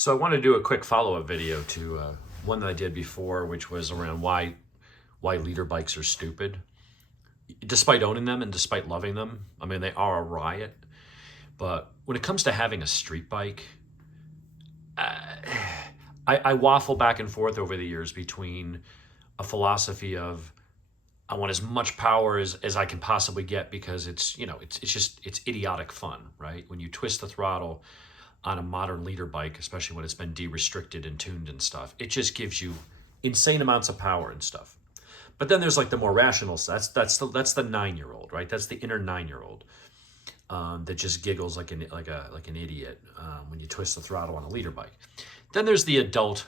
So I want to do a quick follow-up video to one that I did before, which was around why leader bikes are stupid. Despite owning them and despite loving them, I mean, they are a riot. But when it comes to having a street bike, I waffle back and forth over the years between a philosophy of I want as much power as I can possibly get because it's idiotic fun, right? When you twist the throttle on a modern leader bike, especially when it's been de-restricted and tuned and stuff, it just gives you insane amounts of power and stuff. But then there's like the more rational stuff. That's the 9-year-old, right? That's the inner 9-year-old that just giggles like an idiot when you twist the throttle on a leader bike. Then there's the adult,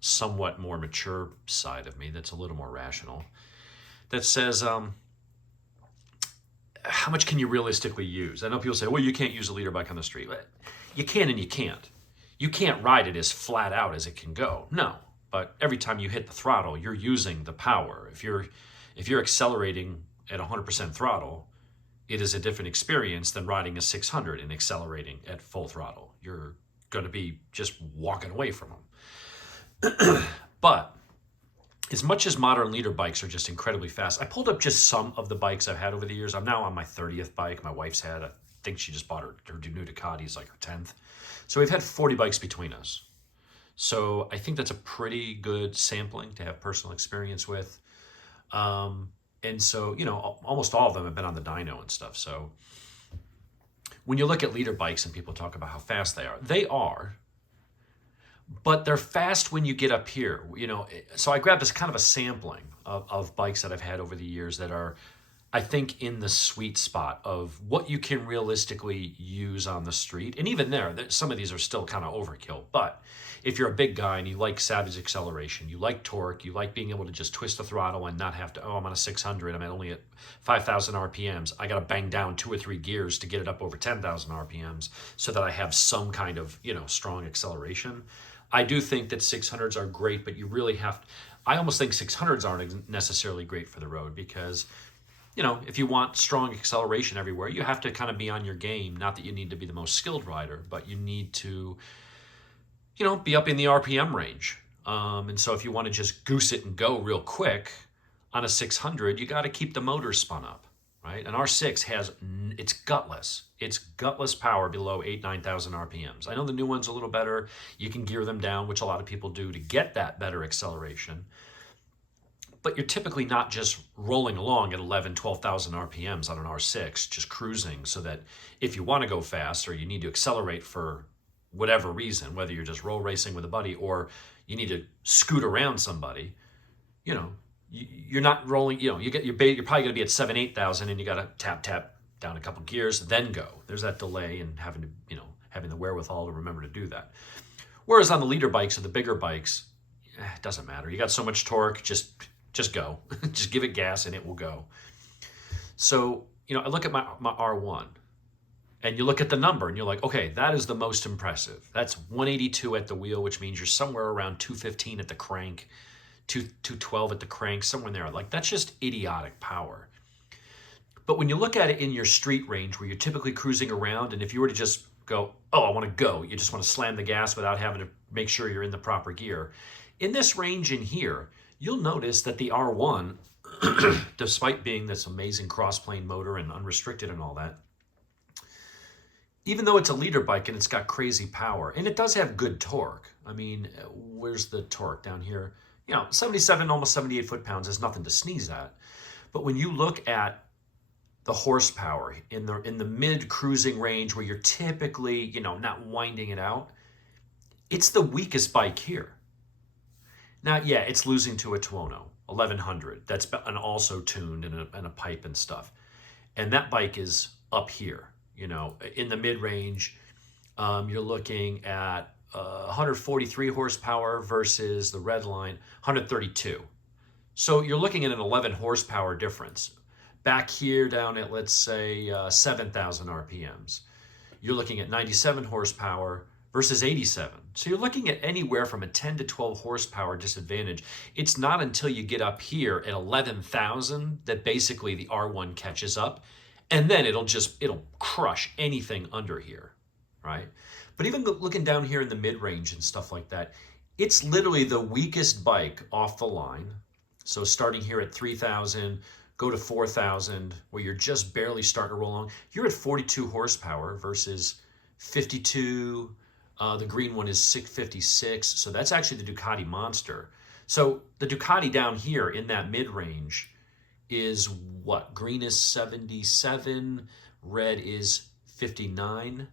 somewhat more mature side of me that's a little more rational. That says, how much can you realistically use? I know people say, well, you can't use a leader bike on the street. You can and you can't. You can't ride it as flat out as it can go. No, but every time you hit the throttle, you're using the power. If you're accelerating at 100% throttle, it is a different experience than riding a 600 and accelerating at full throttle. You're going to be just walking away from them. But as much as modern leader bikes are just incredibly fast, I pulled up just some of the bikes I've had over the years. I'm now on my 30th bike. My wife's had, I think she just bought her new Ducati's like her 10th. So we've had 40 bikes between us. So I think that's a pretty good sampling to have personal experience with. And so, almost all of them have been on the dyno and stuff. So when you look at leader bikes and people talk about how fast they are, but they're fast when you get up here, So I grabbed this kind of a sampling of bikes that I've had over the years that are, I think, in the sweet spot of what you can realistically use on the street. And even there, some of these are still kind of overkill. But if you're a big guy and you like savage acceleration, you like torque, you like being able to just twist the throttle and not have to, I'm on a 600, I'm only at 5,000 RPMs. I got to bang down 2 or 3 gears to get it up over 10,000 RPMs so that I have some kind of, strong acceleration. I do think that 600s are great, but you really have to, I almost think 600s aren't necessarily great for the road because, if you want strong acceleration everywhere, you have to kind of be on your game. Not that you need to be the most skilled rider, but you need to, be up in the RPM range. And so if you want to just goose it and go real quick on a 600, you got to keep the motor spun up, right? An R6 it's gutless. It's gutless power below 9,000 RPMs. I know the new one's a little better. You can gear them down, which a lot of people do to get that better acceleration. But you're typically not just rolling along at 12,000 RPMs on an R6, just cruising so that if you want to go fast or you need to accelerate for whatever reason, whether you're just roll racing with a buddy or you need to scoot around somebody, you're not rolling, you're probably going to be at 8,000 and you got to tap down a couple gears, then go. There's that delay and having the wherewithal to remember to do that. Whereas on the leader bikes or the bigger bikes, it doesn't matter. You got so much torque, just go. Just give it gas and it will go. So, I look at my R1 and you look at the number and you're like, okay, that is the most impressive. That's 182 at the wheel, which means you're somewhere around 215 at the crank, 212 at the crank, somewhere in there. Like, that's just idiotic power. But when you look at it in your street range where you're typically cruising around, and if you were to just go, oh, I want to go, you just want to slam the gas without having to make sure you're in the proper gear. In this range in here, you'll notice that the R1, despite being this amazing cross-plane motor and unrestricted and all that, even though it's a leader bike and it's got crazy power, and it does have good torque. I mean, where's the torque down here? 77, almost 78 foot-pounds is nothing to sneeze at. But when you look at the horsepower in the mid-cruising range where you're typically, not winding it out, it's the weakest bike here. Now, yeah, it's losing to a Tuono 1100. That's also tuned and a pipe and stuff. And that bike is up here, in the mid-range. You're looking at 143 horsepower versus the red line, 132. So you're looking at an 11 horsepower difference. Back here down at, let's say, 7,000 RPMs, you're looking at 97 horsepower versus 87. So you're looking at anywhere from a 10 to 12 horsepower disadvantage. It's not until you get up here at 11,000 that basically the R1 catches up, and then it'll crush anything under here, right? But even looking down here in the mid-range and stuff like that, it's literally the weakest bike off the line. So starting here at 3,000, go to 4,000, where you're just barely starting to roll along. You're at 42 horsepower versus 52. The green one is 656. So that's actually the Ducati Monster. So the Ducati down here in that mid-range is what? Green is 77, red is 59.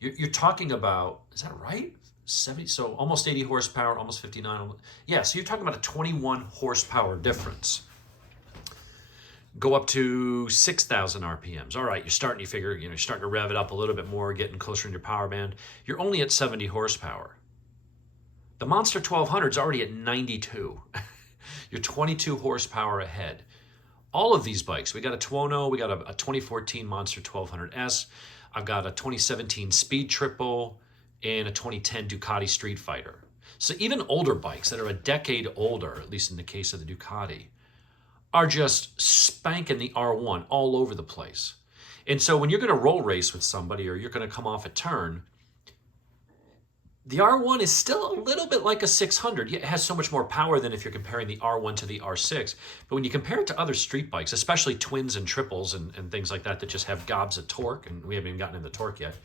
You're talking about, is that right? 70, so almost 80 horsepower, almost 59. Yeah, so you're talking about a 21 horsepower difference. Go up to 6,000 RPMs. All right, you're starting, you figure, you're starting to rev it up a little bit more, getting closer in your power band. You're only at 70 horsepower. The Monster 1200 is already at 92. You're 22 horsepower ahead. All of these bikes, we got a Tuono, we got a 2014 Monster 1200S, I've got a 2017 Speed Triple, and a 2010 Ducati Streetfighter. So even older bikes that are a decade older, at least in the case of the Ducati, are just spanking the R1 all over the place. And so when you're going to roll race with somebody or you're going to come off a turn, the R1 is still a little bit like a 600. It has so much more power than if you're comparing the R1 to the R6. But when you compare it to other street bikes, especially twins and triples and things like that just have gobs of torque, and we haven't even gotten into torque yet,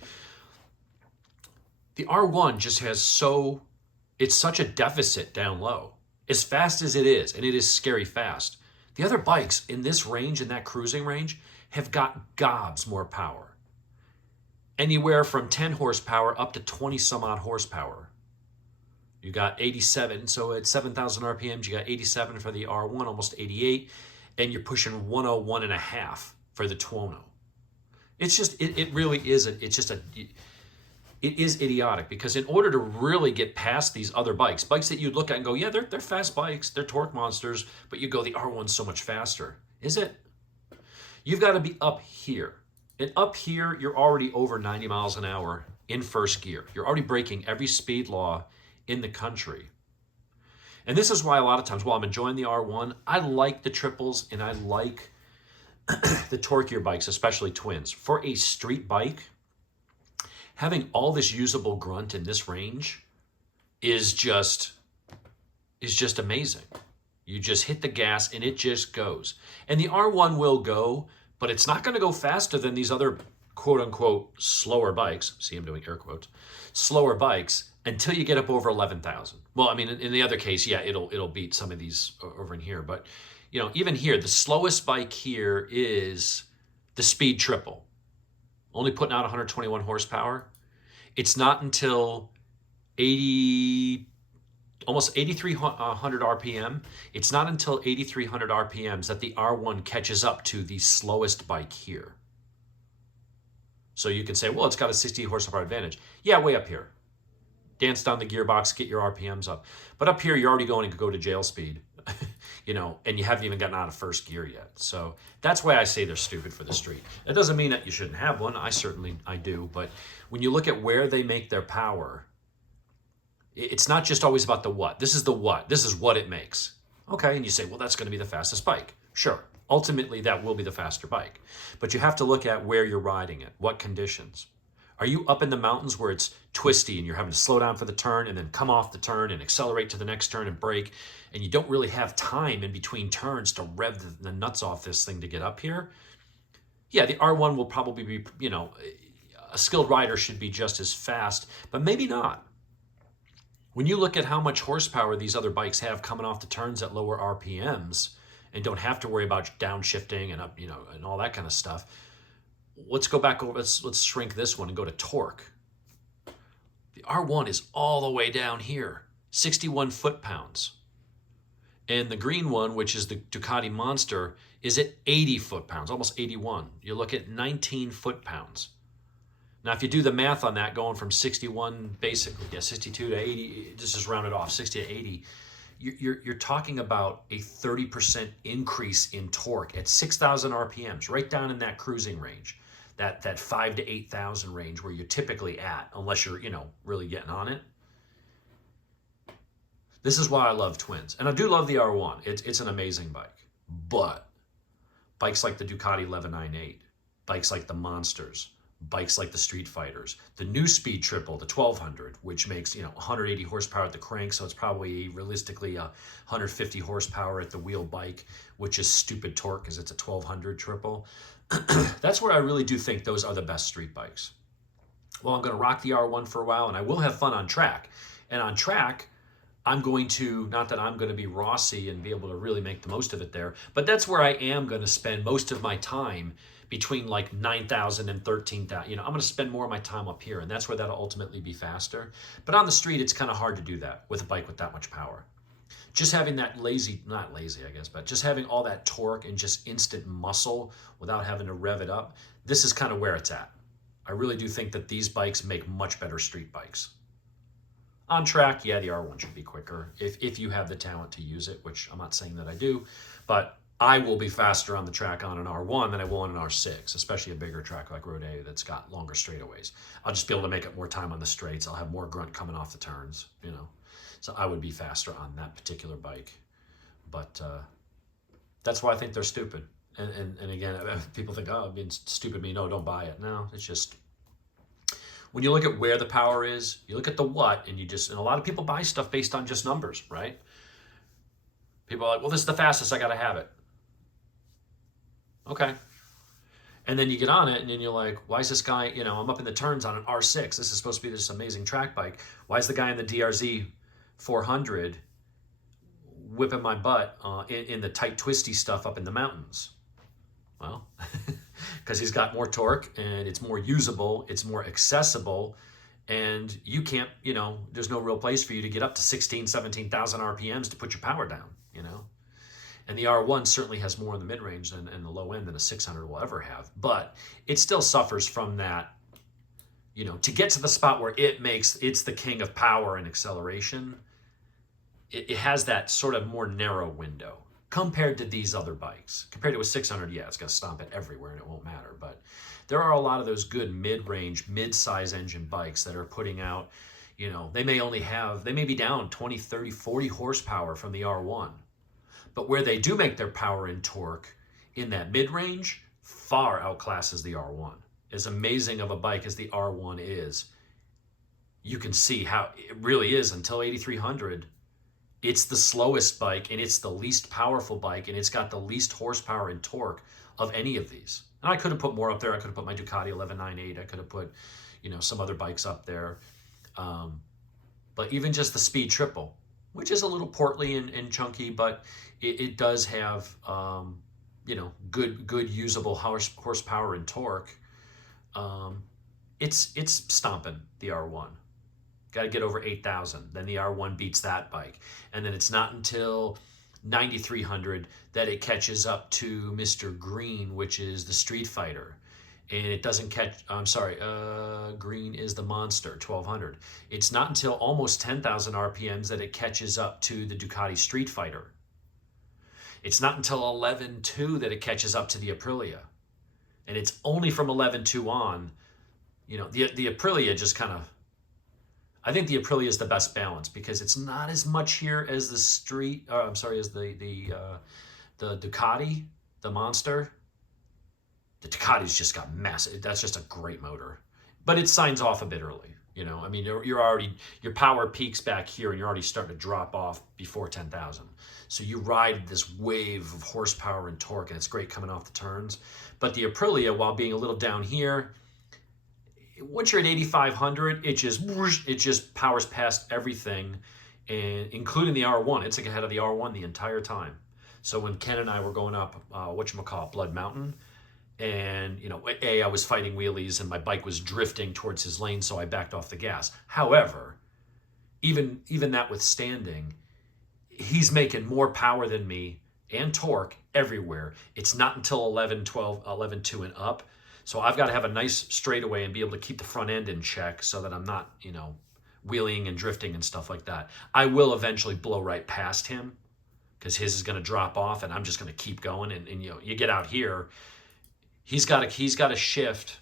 the R1 just has it's such a deficit down low. As fast as it is, and it is scary fast, the other bikes in this range, in that cruising range, have got gobs more power. Anywhere from 10 horsepower up to 20 some odd horsepower. You got 87, so at 7,000 RPMs, you got 87 for the R1, almost 88, and you're pushing 101 and a half for the Tuono. It's just, it really is, it is idiotic, because in order to really get past these other bikes that you'd look at and go, yeah, they're fast bikes, they're torque monsters, but you go, the R1's so much faster. Is it? You've got to be up here. And up here, you're already over 90 miles an hour in first gear. You're already breaking every speed law in the country. And this is why a lot of times, while I'm enjoying the R1, I like the triples and I like the torquier bikes, especially twins. For a street bike, having all this usable grunt in this range is just amazing. You just hit the gas and it just goes. And the R1 will go, but it's not going to go faster than these other quote-unquote slower bikes. See, I'm doing air quotes. Slower bikes until you get up over 11,000. Well, I mean, in the other case, yeah, it'll beat some of these over in here. But, even here, the slowest bike here is the Speed Triple. Only putting out 121 horsepower. It's not until almost 8,300 RPM. It's not until 8,300 RPMs that the R1 catches up to the slowest bike here. So you can say, well, it's got a 60 horsepower advantage. Yeah, way up here. Dance down the gearbox, get your RPMs up. But up here, you're already going to go to jail speed, and you haven't even gotten out of first gear yet. So that's why I say they're stupid for the street. It doesn't mean that you shouldn't have one. I do. But when you look at where they make their power, it's not just always about the what. This is the what. This is what it makes. Okay, and you say, well, that's going to be the fastest bike. Sure. Ultimately, that will be the faster bike. But you have to look at where you're riding it, what conditions. Are you up in the mountains where it's twisty and you're having to slow down for the turn and then come off the turn and accelerate to the next turn and brake, and you don't really have time in between turns to rev the nuts off this thing to get up here? Yeah, the R1 will probably be, a skilled rider should be just as fast, but maybe not. When you look at how much horsepower these other bikes have coming off the turns at lower RPMs and don't have to worry about downshifting and up, and all that kind of stuff, let's go back over, let's shrink this one and go to torque. The R1 is all the way down here, 61 foot-pounds. And the green one, which is the Ducati Monster, is at 80 foot-pounds, almost 81. You look at 19 foot-pounds. Now, if you do the math on that, going from 61, basically, 62 to 80, just as rounded off, 60 to 80, you're talking about a 30% increase in torque at 6,000 RPMs, right down in that cruising range, that 5 to 8,000 range where you're typically at, unless you're, really getting on it. This is why I love twins. And I do love the R1. It's an amazing bike. But bikes like the Ducati 1198, bikes like the Monsters, bikes like the Streetfighters, the new Speed Triple, the 1200, which makes 180 horsepower at the crank, so it's probably realistically 150 horsepower at the wheel bike, which is stupid torque because it's a 1200 triple. That's where I really do think those are the best street bikes. Well, I'm going to rock the R1 for a while, and I will have fun on track. And on track, I'm going to, not that I'm going to be Rossi and be able to really make the most of it there, but that's where I am going to spend most of my time between like 9,000 and 13,000. I'm going to spend more of my time up here, and that's where that'll ultimately be faster. But on the street, it's kind of hard to do that with a bike with that much power. Just having that not lazy, I guess, but just having all that torque and just instant muscle without having to rev it up, this is kind of where it's at. I really do think that these bikes make much better street bikes. On track, yeah, the R1 should be quicker if you have the talent to use it, which I'm not saying that I do, but I will be faster on the track on an R1 than I will on an R6, especially a bigger track like Road A that's got longer straightaways. I'll just be able to make up more time on the straights. I'll have more grunt coming off the turns, So I would be faster on that particular bike. But that's why I think they're stupid. And again, people think, oh, being stupid means, no, don't buy it. No, it's just, when you look at where the power is, you look at the what, and and a lot of people buy stuff based on just numbers, right? People are like, well, this is the fastest, I got to have it. Okay. And then you get on it, and then you're like, why is this guy, I'm up in the turns on an R6. This is supposed to be this amazing track bike. Why is the guy in the DRZ 400 whipping my butt in the tight, twisty stuff up in the mountains? Well, because he's got more torque, and it's more usable, it's more accessible, and you can't, there's no real place for you to get up to 16, 17,000 RPMs to put your power down, And the R1 certainly has more in the mid-range and the low end than a 600 will ever have, but it still suffers from that, to get to the spot where it's the king of power and acceleration. It has that sort of more narrow window compared to these other bikes. Compared to a 600, yeah, it's going to stomp it everywhere and it won't matter. But there are a lot of those good mid-range, mid-size engine bikes that are putting out, they may be down 20, 30, 40 horsepower from the R1. But where they do make their power and torque in that mid-range, far outclasses the R1. As amazing of a bike as the R1 is, you can see how it really is until 8,300. It's the slowest bike, and it's the least powerful bike, and it's got the least horsepower and torque of any of these. And I could have put more up there. I could have put my Ducati 1198. I could have put, some other bikes up there. But even just the Speed Triple, which is a little portly and chunky, but it does have, good usable horsepower and torque. It's stomping the R1. Got to get over 8,000. Then the R1 beats that bike. And then it's not until 9,300 that it catches up to Mr. Green, which is the Streetfighter. And it doesn't Green is the Monster, 1,200. It's not until almost 10,000 RPMs that it catches up to the Ducati Streetfighter. It's not until 11.2 that it catches up to the Aprilia. And it's only from 11.2 on, the Aprilia just kind of, I think the Aprilia is the best balance because it's not as much here as the the Ducati, the Monster. The Ducati's just got massive. That's just a great motor, but it signs off a bit early. You're already, your power peaks back here, and you're already starting to drop off before 10,000. So you ride this wave of horsepower and torque, and it's great coming off the turns. But the Aprilia, while being a little down here, once you're at 8,500, it just powers past everything, and including the R1. It's ahead of the R1 the entire time. So when Ken and I were going up, Blood Mountain, and I was fighting wheelies and my bike was drifting towards his lane, so I backed off the gas. However, even that withstanding, he's making more power than me and torque everywhere. It's not until 11.12, 11.2 and up. So I've got to have a nice straightaway and be able to keep the front end in check so that I'm not, wheeling and drifting and stuff like that. I will eventually blow right past him because his is going to drop off, and I'm just going to keep going. And you get out here, he's got to shift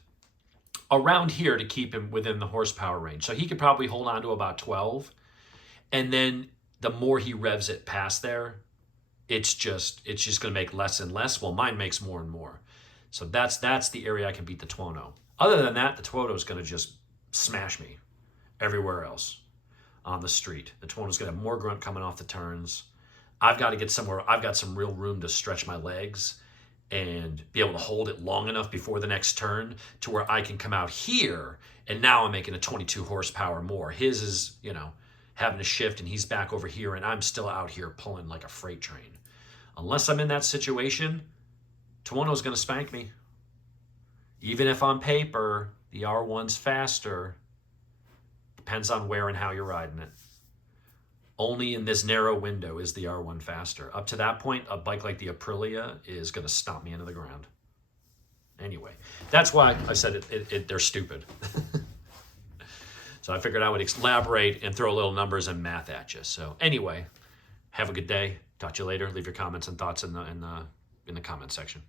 around here to keep him within the horsepower range. So he could probably hold on to about 12, and then the more he revs it past there, it's just going to make less and less. Well, mine makes more and more. So that's the area I can beat the Tuono. Other than that, the Tuono is going to just smash me everywhere else on the street. The Tuono is going to have more grunt coming off the turns. I've got to get somewhere. I've got some real room to stretch my legs and be able to hold it long enough before the next turn to where I can come out here, and now I'm making a 22 horsepower more. His is, you know, having to shift, and he's back over here, and I'm still out here pulling like a freight train. Unless I'm in that situation, Tuono's going to spank me. Even if on paper the R1's faster, depends on where and how you're riding it. Only in this narrow window is the R1 faster. Up to that point, a bike like the Aprilia is going to stomp me into the ground. Anyway, that's why I said they're stupid. So I figured I would elaborate and throw little numbers and math at you. So anyway, have a good day. Talk to you later. Leave your comments and thoughts in the comment section.